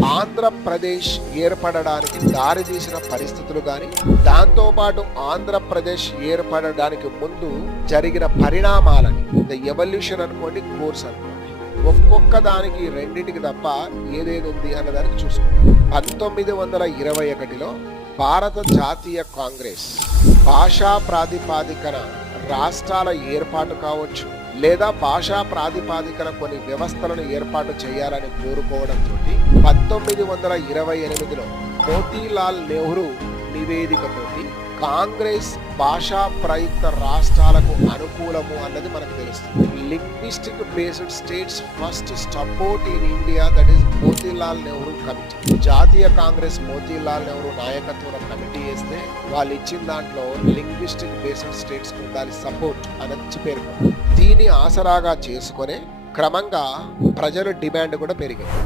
ఆంధ్రప్రదేశ్ ఏర్పడడానికి దారితీసిన పరిస్థితులు కానీ, దాంతోపాటు ఆంధ్రప్రదేశ్ ఏర్పడడానికి ముందు జరిగిన పరిణామాలని, ద ఎవల్యూషన్ అనుకోండి, కోర్స్ అనుకోండి, ఒక్కొక్క దానికి రెండింటికి తప్ప ఏదేది ఉంది అన్నదానికి చూసుకుంటాం. 1921లో భారత జాతీయ కాంగ్రెస్ భాషా ప్రాతిపాదికన రాష్ట్రాల ఏర్పాటు కావచ్చు, లేదా భాషా ప్రాతిపాదికన కొన్ని వ్యవస్థలను ఏర్పాటు చేయాలని కోరుకోవడంతో 1928లో మోతీలాల్ నెహ్రూ నివేదికతోటి కాంగ్రెస్ భాషా ప్రయుక్త రాష్ట్రాలకు అనుకూలము అన్నది మనకు తెలుస్తుంది. Linguistic based states first support in India, that is Motilal Nehru committee. జాతీయ కాంగ్రెస్ మోతీలాల్ నెహ్రూ నాయకత్వంలో కమిటీ వేస్తే వాళ్ళు ఇచ్చిన దాంట్లో లింగ్విస్టిక్ బేస్డ్ స్టేట్స్ కు ఉండాలి సపోర్ట్ అని పేర్కొన్నారు. దీన్ని ఆసరాగా చేసుకునే క్రమంగా ప్రజల డిమాండ్ కూడా పెరిగింది.